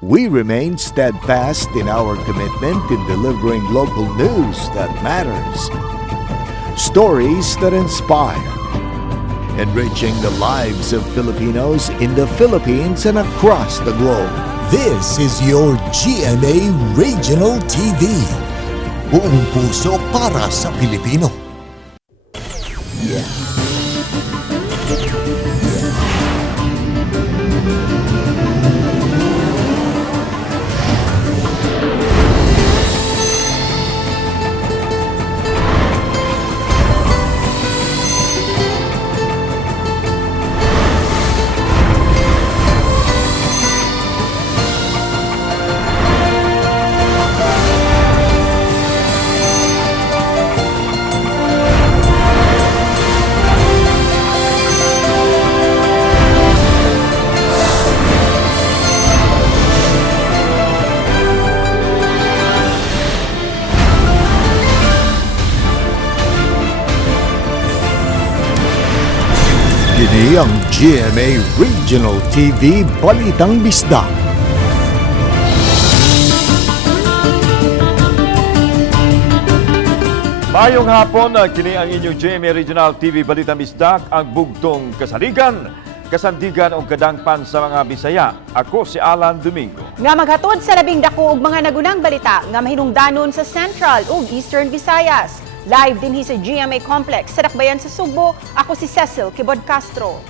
We remain steadfast in our commitment in delivering local news that matters, stories that inspire, enriching the lives of Filipinos in the Philippines and across the globe. This is your GMA Regional TV. Buong puso para sa Pilipino. Kini ang GMA Regional TV Balitang Bisdak. Mayong hapon, kini ang inyong GMA Regional TV Balitang Bisdak, ang bugtong kasaligan, kasandigan o kadangpan sa mga Bisaya. Ako si Alan Domingo. Nga maghatod sa labing dako og mga nagunang balita nga mahinungdanon sa Central ug Eastern Visayas. Live din sa GMA Complex sa Dakbayan sa Sugbo. Ako si Cecil Kibod Castro.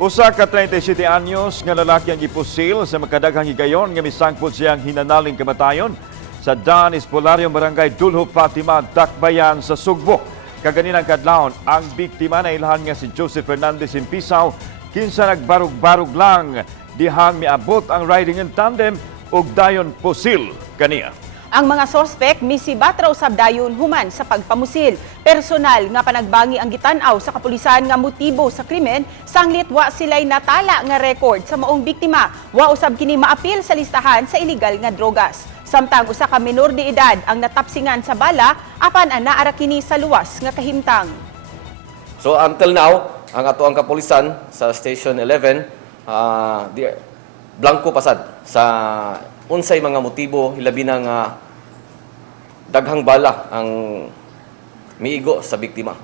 Usa ka 37 anyos nga lalaki ang ipusil sa makadaghang higayon nga misangpot siyang hinanaling kamatayon sa Dan Espolario Barangay Dulho Fatima, Dakbayan sa Sugbo. Kaganinang kadlawon, ang biktima na ilhan nga si Joseph Fernandez Impisaw, kinsa nagbarug-barug lang dihang miabot ang riding in tandem ug dayon pusil kaniya. Ang mga sospek misibat raw sab dayon human sa pagpamusil. Personal nga panagbangi ang gitanaw sa kapulisan nga motibo sa krimen, sanglit wa sila'y natala nga record sa maong biktima. Wa usab kini maapil sa listahan sa illegal nga drogas. Samtang usa ka menor de edad ang natapsingan sa bala apan anaa ra kini sa luwas nga kahimtang. So until now, ang ato ang kapulisan sa Station 11 blanco pasad sa unsay mga motibo hilabi na nga daghang bala ang miigo sa biktima.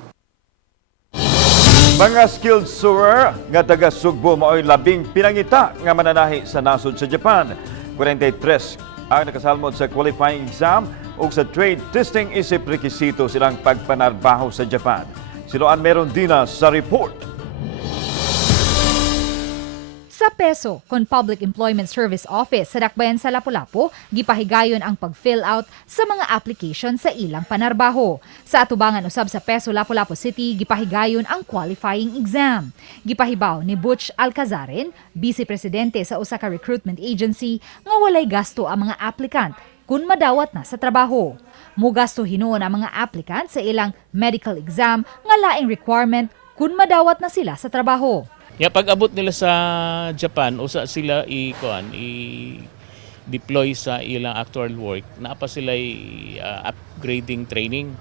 Mga skilled sewer nga taga Sugbo mao'y labing pinangita nga mananahi sa nasod sa Japan. 43 ang nakasalmod sa qualifying exam ug sa trade testing isip rekisito silang pagpanarbaho sa Japan. Siloan meron din sa report. Sa PESO, kon Public Employment Service Office sa Dakbayan sa Lapu-Lapu, gipahigayon ang pag-fill out sa mga application sa ilang panarbaho. Sa atubangan usab sa PESO Lapu-Lapu City, gipahigayon ang qualifying exam. Gipahibaw ni Butch Alcazarin, Vice Presidente sa usa ka recruitment agency, nga walay gasto ang mga applicant kun madawat na sa trabaho. Mugasto hinuon ang mga applicant sa ilang medical exam nga laing requirement kun madawat na sila sa trabaho. Kaya pag abot nila sa Japan, usa sila i-deploy sa ilang actual work, naapa sila upgrading training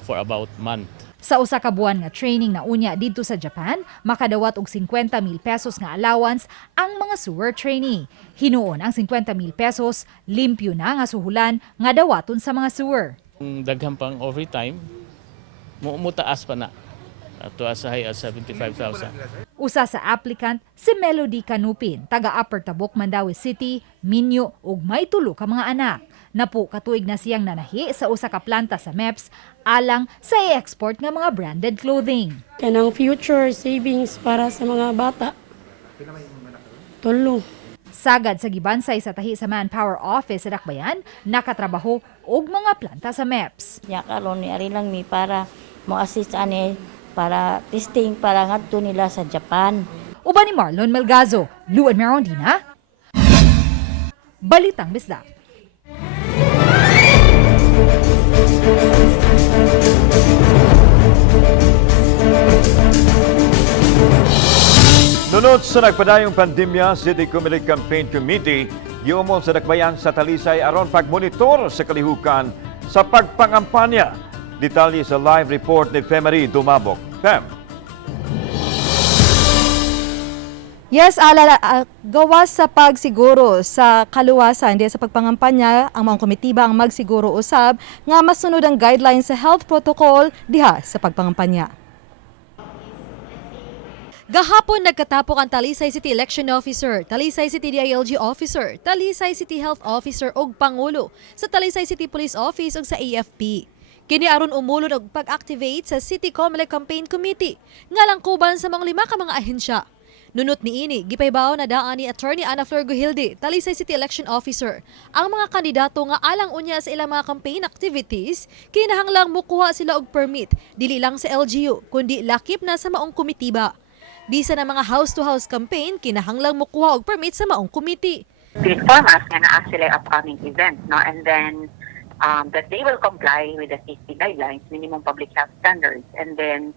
for about month. Sa usa ka buwan nga training na unya didto sa Japan, makadawat og 50,000 pesos nga allowance ang mga sewer trainee. Hinuon ang 50,000 pesos, limpyo na nga suhulan nga dawaton sa mga sewer. Daghang pang overtime, mutaas pa na. Ato as high as 75,000. Usa sa applicant si Melody Canupin, taga Upper Tabuk, Mandawi City, Minyo ug may tulo ka mga anak. Napu katuig na siyang nanahi sa usa ka planta sa MEPS alang sa i-export nga mga branded clothing. Kanang future savings para sa mga bata. Tulo. Sagad sa gibansay sa tahi sa Manpower Office sa Dakbayan, nakatrabaho og mga planta sa MEPS. Ya karon ni ari lang mi para mo assist ani para testing para ngadto nila sa Japan. Uban ni Marlon Melgazo, Luan Merondina, Balitang Bisdak. Nunod sa nagpadayong pandemya, City Community Campaign Committee giumon sa Dakbayan sa Talisay aron pagmonitor sa kalihukan sa pagpangampanya. Detalye sa live report ni Femery Dumabok. Fem. Yes, gawas sa pagsiguro sa kaluwasan di sa pagpangampanya, ang mga komitiba ang magsiguro usab nga masunod ang guidelines sa health protocol diha sa pagpangampanya. Gahapon nagkatapok ang Talisay City Election Officer, Talisay City DILG Officer, Talisay City Health Officer ug Pangulo sa Talisay City Police Office ug sa AFP. Kini aron umulod og pag-activate sa City Comelec Campaign Committee nga langkuban sa mga 5 ka mga ahensya. Nunot niini, gipaybaw na daan ni Attorney Ana Flor Guhilde, Talisay City Election Officer, ang mga kandidato nga alang unya sa ilang mga campaign activities, kinahanglang mukuha sila og permit, dili lang sa LGU, kundi lakip na sa maong komitiba. Bisan ang mga house-to-house campaign, kinahanglang mukuha og permit sa maong committee. To-inform us nga naa sila upcoming event, no? And then that they will comply with the safety guidelines, minimum public health standards, and then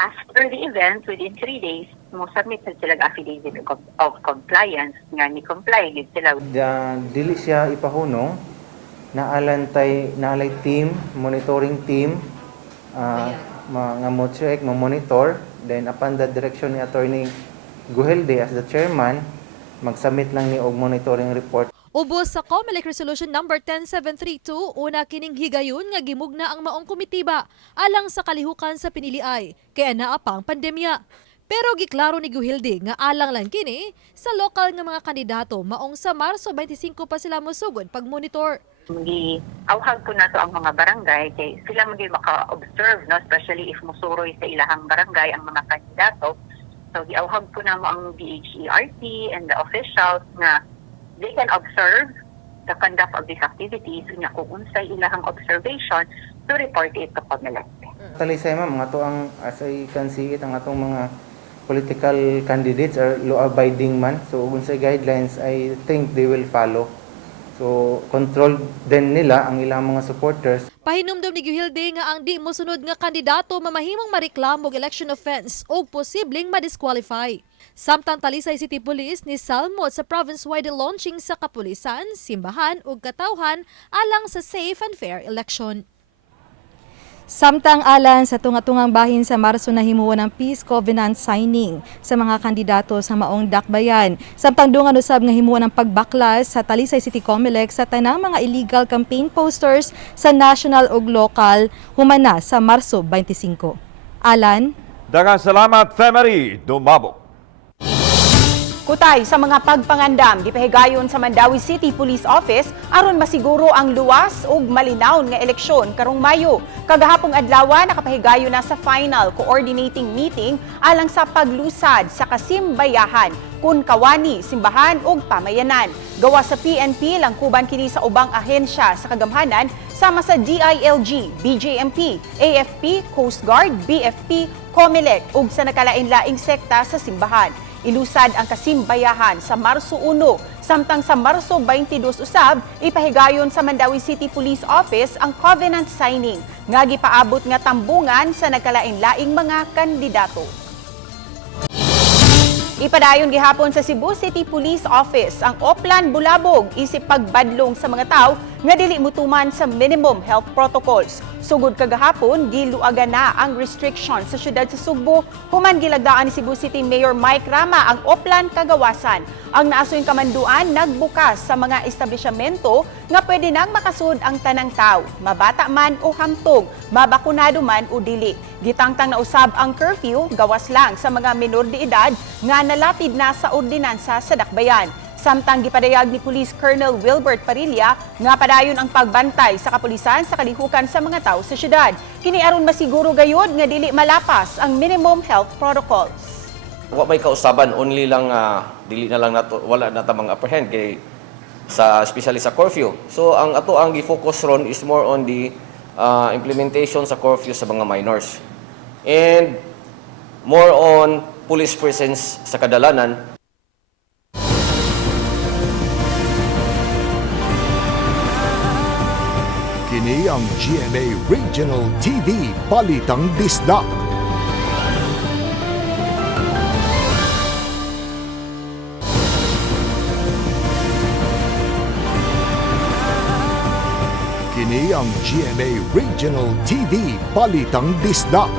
after the event, within 3 days, mo submit sila affidavit of compliance nga ni comply gid sila. Dili siya ipahunong naalay team, monitoring team, nga mo check, mo monitor, then upon the direction ni Attorney Guhilde as the chairman, mag-submit lang ni og monitoring report. Ubos sa COMELEC Resolution number 10732, una kining higayon nga gimugna ang maong komitiba alang sa kalihukan sa piniliay kaya naa pang pandemya. Pero giklaro ni Guhilde nga alang lang kini sa lokal nga mga kandidato maong sa Marso 25 pa sila mosugod pag-monitor. Awhag po nato ang mga barangay kay sila maging maka-observe, no? Especially if musuroy sa ilahang barangay ang mga kandidato. So giawhag po na mo ang DHERT and the officials nga they can observe the conduct of these activities nga kung unsay ilahang observation to report it to COMELEC. Talisay ma'am, nga to ang as I can see it, ang atong mga political candidates are law-abiding man. So unsay guidelines, I think they will follow. So control din nila ang ilang mga supporters. Pahinumdum ni Guhilde nga ang di mosunod nga kandidato mamahimong mareklamo og election offense o posibleng ma-disqualify. Samtang Talisay City Police ni salmot sa province-wide launching sa kapulisan, simbahan ug katawhan alang sa safe and fair election. Samtang alan sa tunga-tungang bahin sa Marso na himuon ang Peace Covenant signing sa mga kandidato sa maong dakbayan. Samtang dungan usab nga himuon ang pagbaklas sa Talisay City Comelec sa tanang mga illegal campaign posters sa national ug local humana sa Marso 25. Alan? Daghang salamat, Femery Dumabok. Kutay sa mga pagpangandam gipahigayon sa Mandawi City Police Office aron masiguro ang luwas ug malinaw nga eleksyon karong Mayo. Kagahapong adlaw nakapahigayon na sa final coordinating meeting alang sa paglusad sa kasimbayahan kun kawani, simbahan ug pamayanan. Gawa sa PNP langkuban kini sa ubang ahensya sa kagamhanan sama sa DILG, BJMP, AFP, Coast Guard, BFP, COMELEC ug sa nakalain-laing sekta sa simbahan. Ilusad ang kasimbayahan sa Marso 1, samtang sa Marso 22 usab, ipahigayon sa Mandawi City Police Office ang covenant signing, nga gipaabot nga tambungan sa nagkalain-laing mga kandidato. Ipadayon gihapon sa Cebu City Police Office ang Oplan Bulabog isip pagbadlong sa mga tao nga dili mutuman sa minimum health protocols. Sugod kagahapon, giluagan na ang restriction sa syudad sa Sugbo. Human gilagdaan ni Cebu City Mayor Mike Rama ang Oplan Kagawasan. Ang naasoyng kamanduan nagbukas sa mga establishmento nga pwede nang makasud ang tanang tao, mabata man o hamtong, mabakunado man o dili. Gitangtang na usab ang curfew gawas lang sa mga minor de edad nga nalatid na sa ordinansa sa dakbayan. Samtang gipadayag ni Police Colonel Wilbert Parilla nga padayon ang pagbantay sa kapulisan sa kalihukan sa mga tao sa syudad. Kini aron masiguro gayud nga dili malapas ang minimum health protocols. Wa may kausaban, only lang dili na lang nato wala na tamang apprehend kay sa especially sa curfew. So ang ato ang gi-focus ron is more on the implementation sa curfew sa mga minors. And more on police presence sa kadalanan. Kini ang GMA Regional TV Balitang Disda. Kini ang GMA Regional TV Balitang Disda.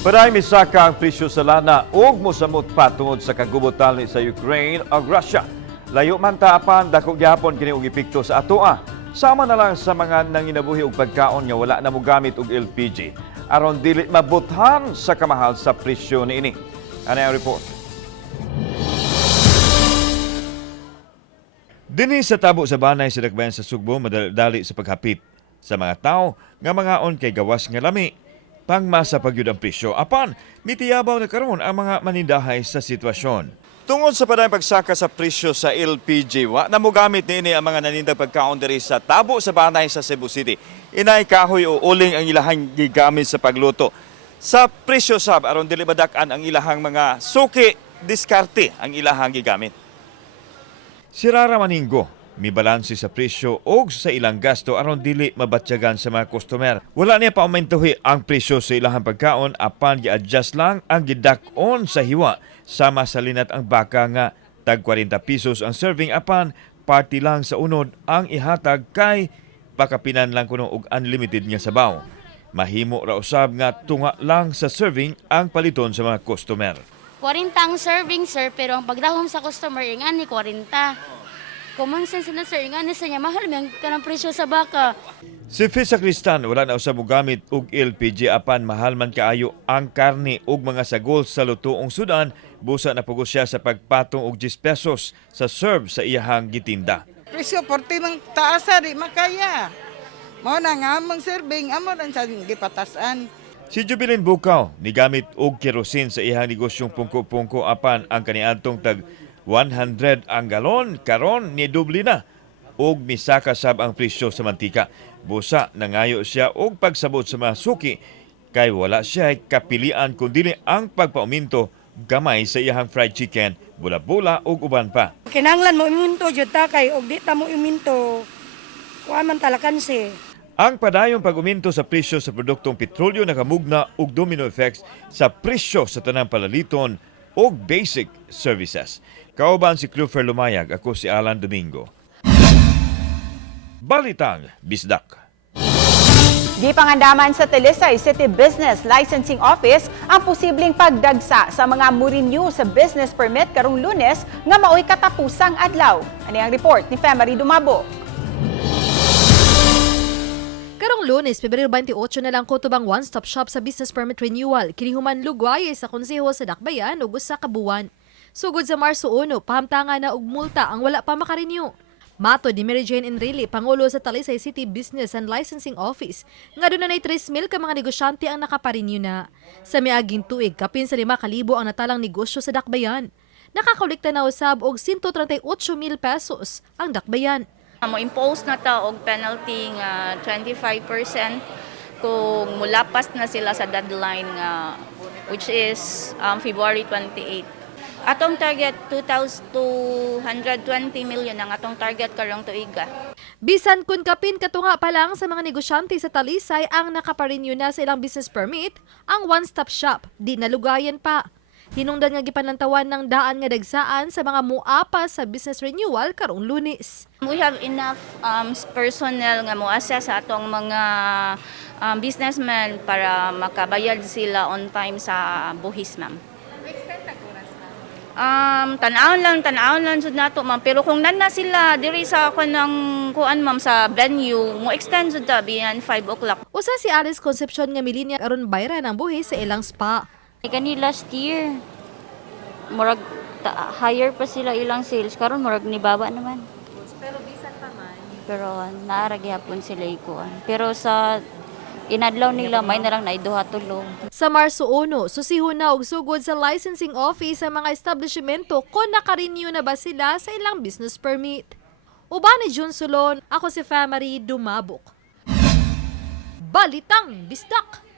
Paday misaka ang presyo sa lana ug mosamot pa tungod sa kagubotan sa Ukraine ug Russia. Layo man taapan dako gyapon kini og epekto sa atoa. Sama na lang sa mga nanginabuhi og pagkaon nga wala na mo gamit og LPG aron dili mabuthan sa kamahal sa presyo niini. Ano ang report? Dinhi sa tabo sa banay sa Dakbayan sa Sugbo madali sa paghapit sa mga tao nga mangaon kay gawas nga lami. Pangmasa pagyud ang presyo. Apan, mitiyabaw na karon ang mga manindahay sa sitwasyon. Tungod sa padayong pagsaka sa presyo sa LPG, wa na mo gamit niini ang mga nanindag pagkaon diri sa tabo sa banay sa Cebu City. Inay kahoy o uling ang ilahang gigamit sa pagluto. Sa presyo sab aron dili madak-an ang ilahang mga suki, diskarte ang ilahang gigamit. Si Rara Maninggo, may balanse sa presyo o sa ilang gasto aron dili mabatyagan sa mga customer. Wala niya pa aumentuhi ang presyo sa ilang pagkaon apan gi-adjust lang ang gidak-on sa hiwa sama sa linat ang baka nga tag 40 pesos ang serving apan party lang sa unod ang ihatag kay pakapinan lang kuno og unlimited nga sabaw. Mahimo ra usab nga tunga lang sa serving ang paliton sa mga customer. 40 ang serving, sir, pero ang pagdahom sa customer, ingani 40. Common sense na, sir, ingani sa niya, mahal may kanang presyo sa baka. Si Fisa Cristan, wala na usab mo gamit og LPG apan mahal man kaayo ang karne ug mga sagol sa lutoong sudan, busa na pugos siya sa pagpatong og 10 pesos sa serve sa iyahang gitinda. Presyo 40 mang taasa, di makaya. Mo na nga among serving, amo lang sa gipatasan. Si Jubilin Bukaw, nigamit og kerosene sa iyang negosyong pungko-pungko apan ang kaniadtong tag 100 ang galon, karon ni dubli na. Og misaka sab ang presyo sa mantika. Busa nangayo siya og pagsabot sa mga suki kay wala siya kapilian kundi ang pagpauminto gamay sa iyang fried chicken, bula-bula ug uban pa. Kinanglan mo iminto jud ta kay og di ta mo iminto. Kuha man talakansi. Ang padayong pag-uminto sa presyo sa produktong petrolyo nakamugna og domino effects sa presyo sa tanang palaliton og basic services. Kauban si Clufer Lumayag, ako si Alan Domingo. Balitang Bisdak. Gipangandaman sa Talisay City Business Licensing Office ang posibleng pagdagsa sa mga mo-renew sa business permit karong Lunes nga maoy katapusang adlaw. Ano ang report ni Femery Dumabo? Karong Lunes, Pebrero 28 na lang kutubang one-stop shop sa business permit renewal. Kinihuman lugwaye sa konseho sa Dakbayan ug usa ka buwan. Sugod sa Marso 1, pahamtanga na og multa ang wala pa makarenew. Mato ni Mary Jane Enrile, Pangulo sa Talisay City Business and Licensing Office, nga doon na 3,000 ka mga negosyante ang nakaparenew na. Sa miaging tuig, kapin sa 5,000 ang natalang negosyo sa Dakbayan. Nakakolekta na usab og 138,000 pesos ang Dakbayan. Mo-impose na ta og penalty nga 25% kung mulapas na sila sa deadline nga which is February 28. Atong target 220 million ang atong target karong tuiga. Bisan kun kapin katunga pa lang sa mga negosyante sa Talisay ang nakaparenew na sa ilang business permit, ang one-stop shop di nalugayan pa. Hinungdan nga gipanantawan ng daan nga dagsaan sa mga muapa sa business renewal karong Lunes. We have enough personnel nga mo-assess sa atong mga businessmen para makabayad sila on time sa buhis, ma'am. Tanawon lang jud nato, ma'am, pero kung nanna sila diri sa kanang kuan, ma'am, sa venue mo extend jud ta beyond 5 o'clock. Usa si Alice Concepcion nga milinya aron bayran ang buhis sa ilang spa. Kani last year, murag higher pa sila ilang sales. Karon murag nibaba naman. Pero bisan pa man. Pero naara gyapon sila ikuan. Pero sa inadlaw nila may narang naiduha tulo. Sa Marso 1, susihon na og sugod sa licensing office sa mga establishmento kung naka-renew na ba sila sa ilang business permit. Uban ni Jun Sulon, ako si Femery Dumabok. Balitang Bisdak.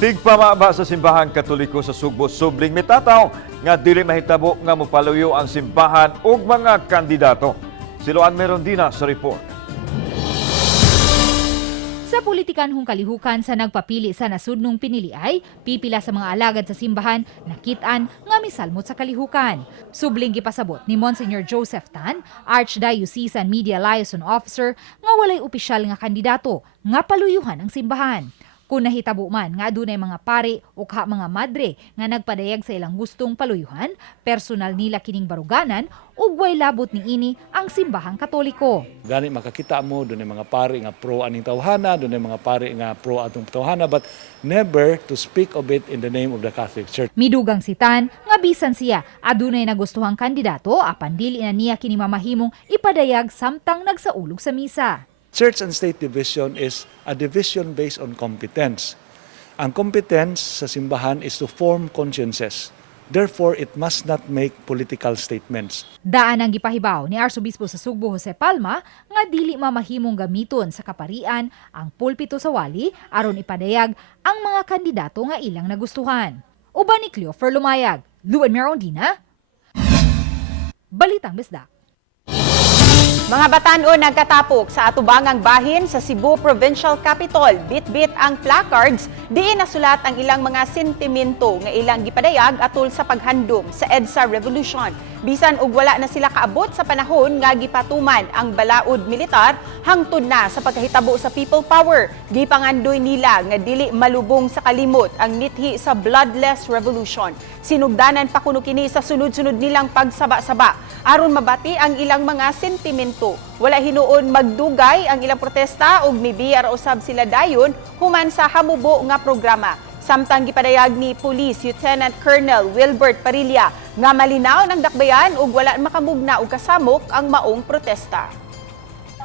Tigpamaba sa simbahan Katoliko sa Sugbo subling mitataw nga dili mahitabo nga mopaluyo ang simbahan ug mga kandidato. Siloan Merondina sa report. Sa politikanhong kalihukan sa nagpapili sa nasudnong piniliay, pipila sa mga alagad sa simbahan nakitaan nga misalmot sa kalihukan. Subling gipasabot ni Monsignor Joseph Tan, Archdiocesan Media Liaison Officer, nga walay opisyal nga kandidato nga paluyuhan ang simbahan. Kung nahitabo man nga adunay mga pari o mga madre nga nagpadayag sa ilang gustong paluyuhan, personal nila kining baruganan ug way labot niini ang simbahang Katoliko. Gani makakita mo doon mga pari nga pro aning tawhana, doon mga pari nga pro atong tawhana, but never to speak of it in the name of the Catholic Church. Midugang si Tan nga bisan siya adunay nagustuhang kandidato apan dili na niya kini mamahimong ipadayag samtang nagsaulog sa misa. Church and state division is a division based on competence. Ang competence sa simbahan is to form consciences. Therefore, it must not make political statements. Daan ang gipahibaw ni Arsobispo sa Sugbo Jose Palma nga dili mamahimong gamiton sa kaparian ang pulpito sa wali aron ipadayag ang mga kandidato nga ilang nagustuhan. Uban ni Cleofer Lumayag, Luan Merondina, Balitang Bisdak. Mga batan-o nagkatapok sa atubangang bahin sa Cebu Provincial Capitol. Bit-bit ang placards, diin nasulat ang ilang mga sentimento nga ilang gipadayag atol sa paghandom sa EDSA Revolution. Bisan og wala na sila kaabot sa panahon nga gipatuman ang balaod militar hangtod na sa pagkahitabo sa people power. Gipangandoy nila nga dili malubong sa kalimot ang mithi sa bloodless revolution. Sinugdanan pa kuno kini sa sunod-sunod nilang pagsaba-saba aron mabati ang ilang mga sentimento. Wala hinuon magdugay ang ilang protesta ug mibiya ra usab sila dayon human sa hamubo nga programa. Samtang gipadayag ni Police Lieutenant Colonel Wilbert Parilla nga malinaw ng dakbayan ug wala makamugna og kasamok ang maong protesta.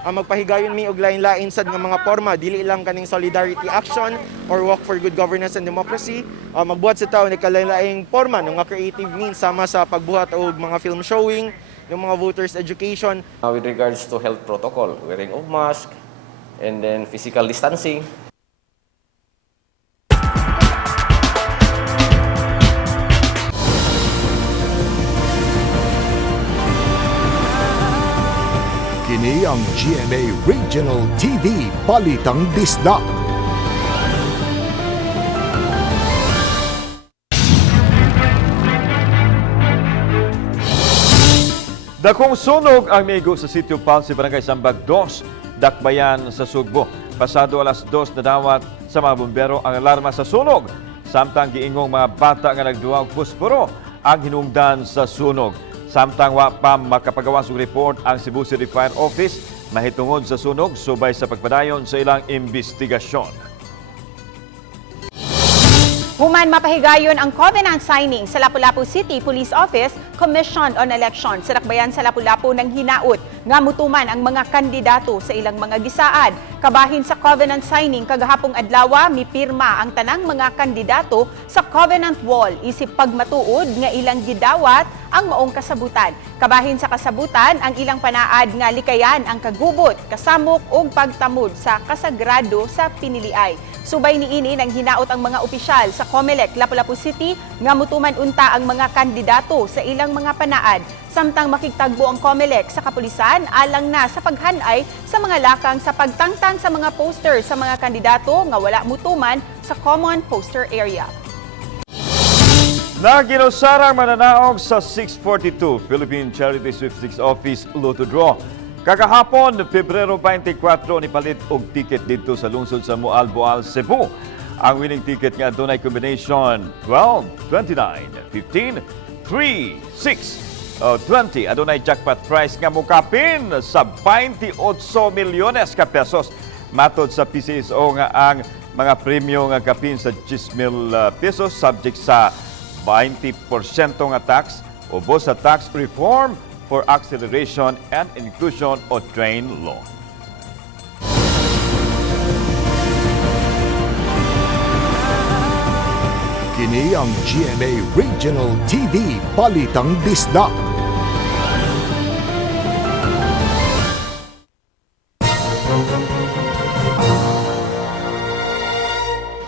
Magpahigayon mi og lain-lain sad nga mga forma, dili lang kaning solidarity action or walk for good governance and democracy. Magbuhat sa tawo ni kalain-laing forma ng mga creative means sama sa pagbuhat og mga film showing, ng mga voters education. With regards to health protocol, wearing of mask and then physical distancing. Kini ang GMA Regional TV Balitang Bisdak. Dakong sunog ang migo sa Sitio Palsi, Barangay Sambag 2, Dakbayan sa Sugbo. Pasado alas 2 na dawat sa mga bumbero ang alarma sa sunog. Samtang giingong mga bata nga nagduwag pusporo ang hinungdan sa sunog. Samtang wa pa makapagawas og report ang Cebu City Fire Office mahitungod sa sunog subay sa pagpadayon sa ilang investigasyon. Human mapahigayon ang covenant signing sa Lapu-Lapu City Police Office Commission on Election sa Dakbayan sa Lapu-Lapu ng hinaot nga mutuman ang mga kandidato sa ilang mga gisaad. Kabahin sa covenant signing kagahapong adlaw mipirma ang tanang mga kandidato sa covenant wall isip pagmatuod nga ilang gidawat ang maong kasabutan. Kabahin sa kasabutan ang ilang panaad nga likayan ang kagubot, kasamok ug pagtamod sa kasagrado sa piniliay. Subay niini nang hinaot ang mga opisyal sa COMELEC Lapu-Lapu City nga mutuman unta ang mga kandidato sa ilang mga panaad. Samtang makigtagbo ang COMELEC sa kapulisan alang na sa paghanay sa mga lakang sa pagtangtang sa mga poster sa mga kandidato nga wala mutuman sa common poster area. Naginusarang mananaog sa 642 Philippine Charity Sweepstakes Office Lotto Draw. Kakahapon, Pebrero 24, nipalit og ticket dito sa lungsod sa Mualboal, Cebu. Ang winning ticket nga dunay combination 12, 29, 15, 3, 6, 20. Adunay jackpot prize nga mukapin sa 28 milyones ka pesos. Matod sa PCSO nga ang mga premyo nga kapin sa 10,000 pesos subject sa 20% nga tax ubos sa tax reform for acceleration and inclusion o TRAIN law. Kini ang GMA Regional TV Balitang Bisdak.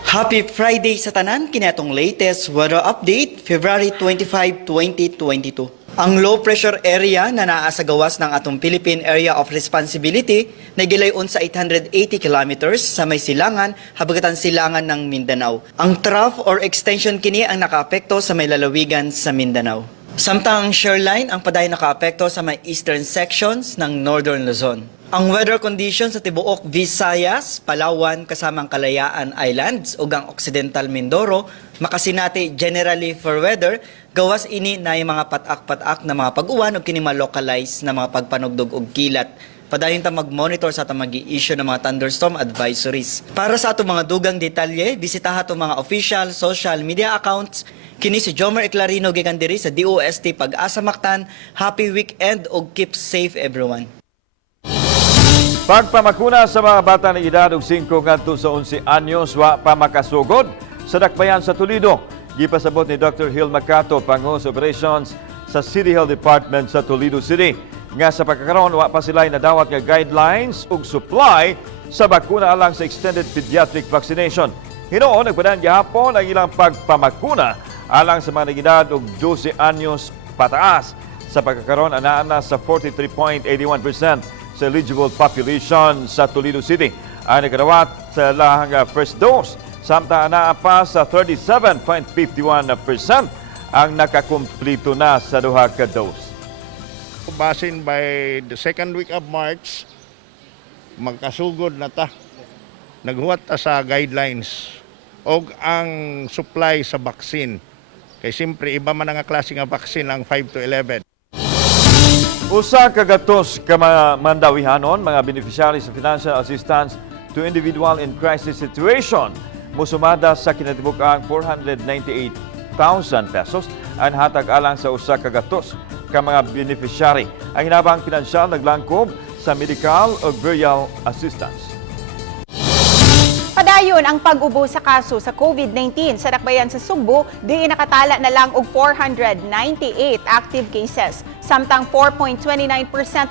Happy Friday sa tanan, kini atong latest weather update, February 25, 2022. Ang low pressure area na naa sa gawas ng atong Philippine Area of Responsibility na gilayon sa 880 kilometers sa may silangan, habagatan silangan ng Mindanao. Ang trough or extension kini ang nakaapekto sa may lalawigan sa Mindanao. Samtang ang shoreline ang paday nakaapekto sa may eastern sections ng Northern Luzon. Ang weather conditions sa tibuok Visayas, Palawan kasamang Kalayaan Islands ug ang Occidental Mindoro makasinati generally for weather gawas ini na yung mga patak-patak na mga pag-uwan ug kini ma-localize na mga pagpanugdog og kilat. Padayon ta mag-monitor sa atong mag-i-issue ng mga thunderstorm advisories. Para sa atong mga dugang detalye, bisitaha atong mga official social media accounts. Kini si Jomer Eclarino gikan diri sa DOST Pag-asa Mactan. Happy weekend ug keep safe everyone. Pagpamakuna sa mga bata ng edad og 5 ngadto sa 11 anyos wa pa makasugod sa dakbayan sa Toledo. Gipasabot ni Dr. Hill Macato, Pangulo sa Operations sa City Health Department sa Toledo City. Nga sa pagkakaroon, wa pa sila nadawat nga guidelines ug supply sa bakuna alang sa extended pediatric vaccination. Hinoon, nagpadaan gihapon ang ilang pagpamakuna alang sa mga edad og 12 anyos pataas. Sa pagkakaroon, anaa na sa 43.81% sa eligible population sa Toledo City. Ang nagdawat sa lahang first dose, samtang anaa pa sa 37.51% ang nakakumplito na sa duha ka dose. Basin by the second week of March, magkasugod na ta. Naghuwat ta sa guidelines o ang supply sa vaccine. Kaya siyempre, iba man ang klase nga vaccine ang 5 to 11. Usa ka gatos ka mga mandawihanon, mga beneficiaries sa financial assistance to individual in crisis situation. Musumada sa kinatibuk-ang 498,000 pesos ang hatag alang sa usa ka gatos ka mga beneficiary. Ang hinabang pinansyal naglangkob sa medical o burial assistance. Padayon ang pag-ubo sa kaso sa COVID-19 sa dakbayan sa Sugbo, di nakatala na lang og 498 active cases. Samtang 4.29%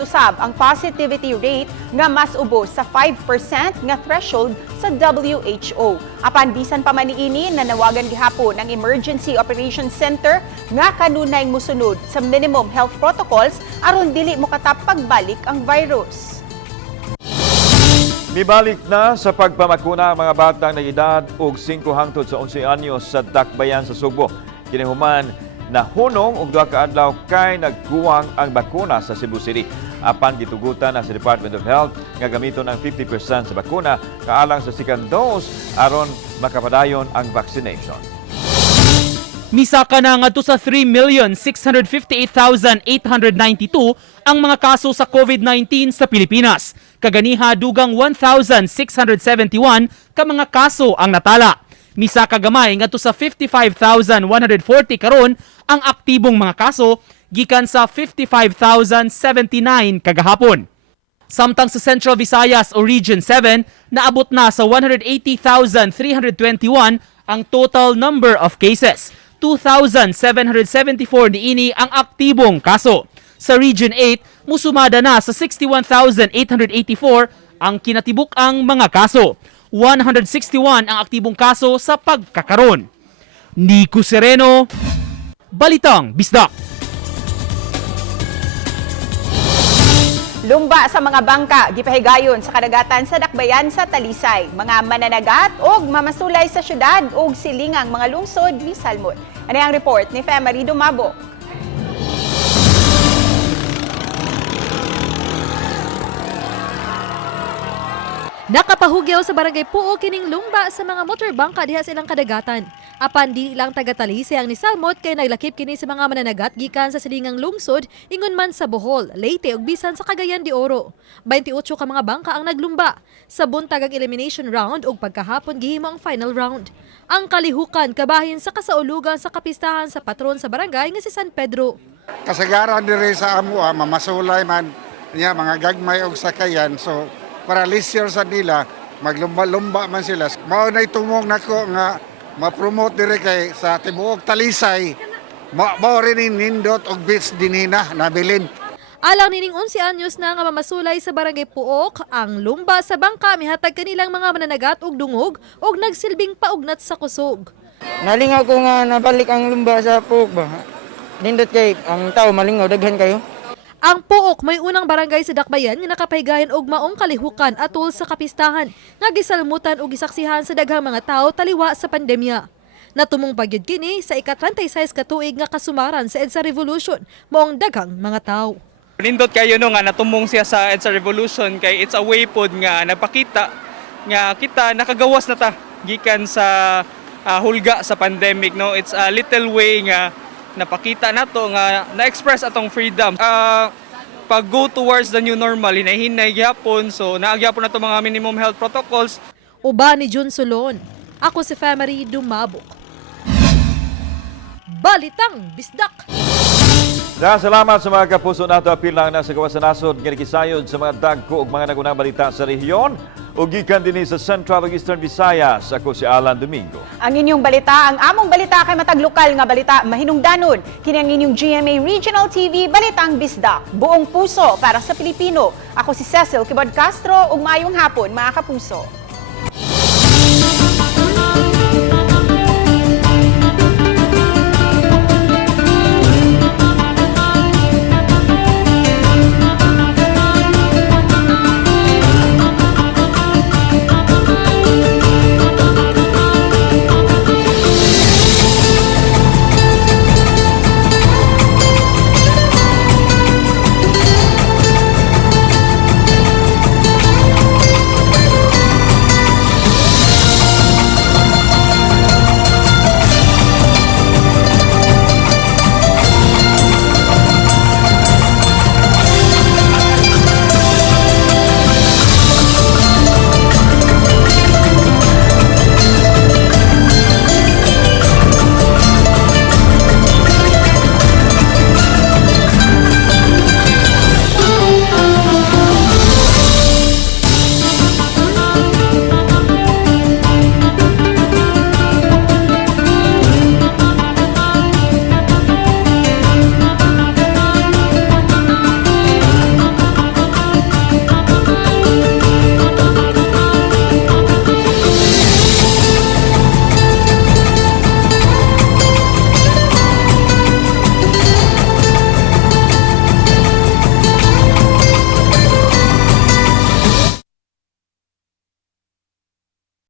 usab ang positivity rate nga mas ubos sa 5% nga threshold sa WHO. Apan bisan pa man niini nanawagan gihapon ang Emergency Operations Center nga kanunay musunod sa minimum health protocols aron dili mokatap pagbalik ang virus. Mibalik na sa pagpamakuna ang mga batang na edad og 5 hangtod sa 11 anyos sa dakbayan sa Sugbo. Kinihuman na hunong og duha ka adlaw kay nagkuwang ang bakuna sa Cebu City. Apan gitugutan na sa Department of Health nga gamiton ang 50% sa bakuna kaalang sa second dose aron makapadayon ang vaccination. Misaka na ngadto sa 3,658,892 ang mga kaso sa COVID-19 sa Pilipinas. Kaganiha dugang 1,671 ka mga kaso ang natala. Misaka gamay ngadto sa 55,140 karon ang aktibong mga kaso gikan sa 55,079 kagahapon. Samtang sa Central Visayas o Region 7 naabot na sa 180,321 ang total number of cases. 2,774 niini ang aktibong kaso. Sa Region 8, musumada na sa 61,884 ang kinatibuk-ang mga kaso. 161 ang aktibong kaso sa pagkakaroon. Nico Sereno, Balitang Bisdak. Lumba sa mga bangka, gipahigayon sa kadagatan sa dakbayan sa Talisay. Mga mananagat og mamasulay sa syudad og silingang mga lungsod ni Salmon. Ano ang report ni Femari Dumabo? Nakapahugyaw sa barangay Puo kining lumba sa mga motorbangka diha sa ilang kadagatan. Apan di lang taga-Talisay ang nisalmot kay naglakip kini sa mga mananagat gikan sa silingang lungsod ingon man sa Bohol, Leyte ug bisan sa Cagayan de Oro. 28 ka mga bangka ang naglumba. Sa buntag ang elimination round ug pagkahapon gihimo ang final round. Ang kalihukan kabahin sa kasaulugan sa kapistahan sa patron sa barangay nga si San Pedro. Kasagaran diri sa amo mamasulay man niya mga gagmay og sakayan so para leisure sa nila, maglumba-lumba man sila. Mao na itumong nako nga ma-promote dire kay sa tibuok Talisay. Mao rin nindot og beach dinina nabilin. Alang nining 11 anyos na nga mamasulay sa barangay Puok, ang lumba sa bangka mihatag kanilang mga mananagat og dungog og nagsilbing paugnat sa kusog. Nalingaw ko nga nabalik ang lumba sa Puok ba. Nindot kay ang tao malingaw daghan kayo. Ang Puok may unang barangay sa dakbayan nga nakapahigayon og maong kalihukan atol sa kapistahan nga gisalmutan og gisaksihan sa daghang mga tao taliwa sa pandemya. Natumong pagyud kini sa ika-36 ka tuig nga kasumaran sa EDSA Revolution moong daghang mga tawo. Nindot kayo no nga natumong siya sa EDSA Revolution kay it's a way pod nga nagpakita nga kita nakagawas na ta gikan sa hulga sa pandemic, no. It's a little way nga napakita nato nga na-express atong freedom. Pag go towards the new normal, hinahinay gyapon, so naagyapon na to mga minimum health protocols. Uba ni Jun Solon, ako si Femery Dumabok. Balitang Bisdak. Salamat sa mga kapuso nato apil lang na sa kawasan nasod nga nakisayod sa mga dagko ug mga nagunang balita sa rehiyon ug gikan dinhi sa Central ug Eastern Visayas. Ako si Alan Domingo. Ang inyong balita, ang among balita kay matag lokal nga balita mahinungdanon. Kini ang inyong GMA Regional TV Balitang Bisdak. Buong puso para sa Pilipino. Ako si Cecil Kibod Castro ug maayong hapon mga kapuso.